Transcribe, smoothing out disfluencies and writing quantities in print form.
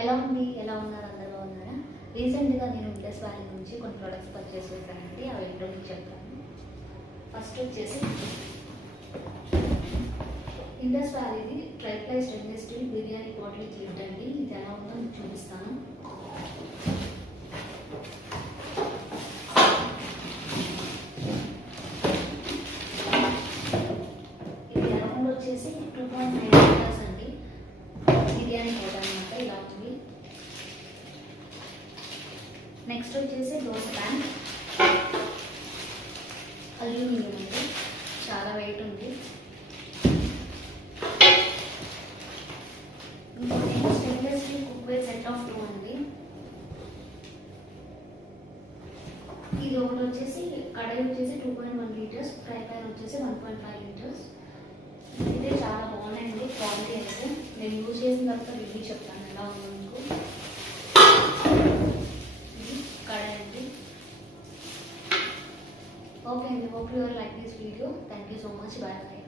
ఎలా ఉంది, ఎలా ఉన్నారు, అందరూ బాగున్నారా? రీసెంట్గా నేను ఇండస్ వ్యాలీ నుంచి కొన్ని ప్రొడక్ట్స్ పర్చేస్ చేశానండి. అవి ఏంటో మీకు చెప్తాను. ఫస్ట్ వచ్చేసి ఇండస్ వ్యాలీది triply stainless steel biryani bottle lid అండి. ఇది ఎలా ఉందో మీకు చూపిస్తాను. ఇది అరౌండ్ వచ్చేసి 2.9 లీటర్స్ అండి. బిర్యానీ పోట్ అనమాట ఇలా ఉంది. నెక్స్ట్ వచ్చేసి దోశ ప్యాన్, అల్యూమినియం అండి, చాలా వెయిట్ ఉంది. Stainless steel cookware set of 2 అండి. ఇది ఒకటి వచ్చేసి కడాయి వచ్చేసి 2.1 లీటర్స్, ఫ్రై ప్యాన్ వచ్చేసి 1.5 లీటర్స్. ఇదే చాలా బాగున్నాయండి క్వాలిటీ అయితే. నేను యూజ్ చేసిన తర్వాత రివ్యూ చెప్తాను ఎలా ఉందో మీకు. ఇది కడాయి అండి. ఓకే అండి, hope you are like this video. Thank you so much. Bye bye.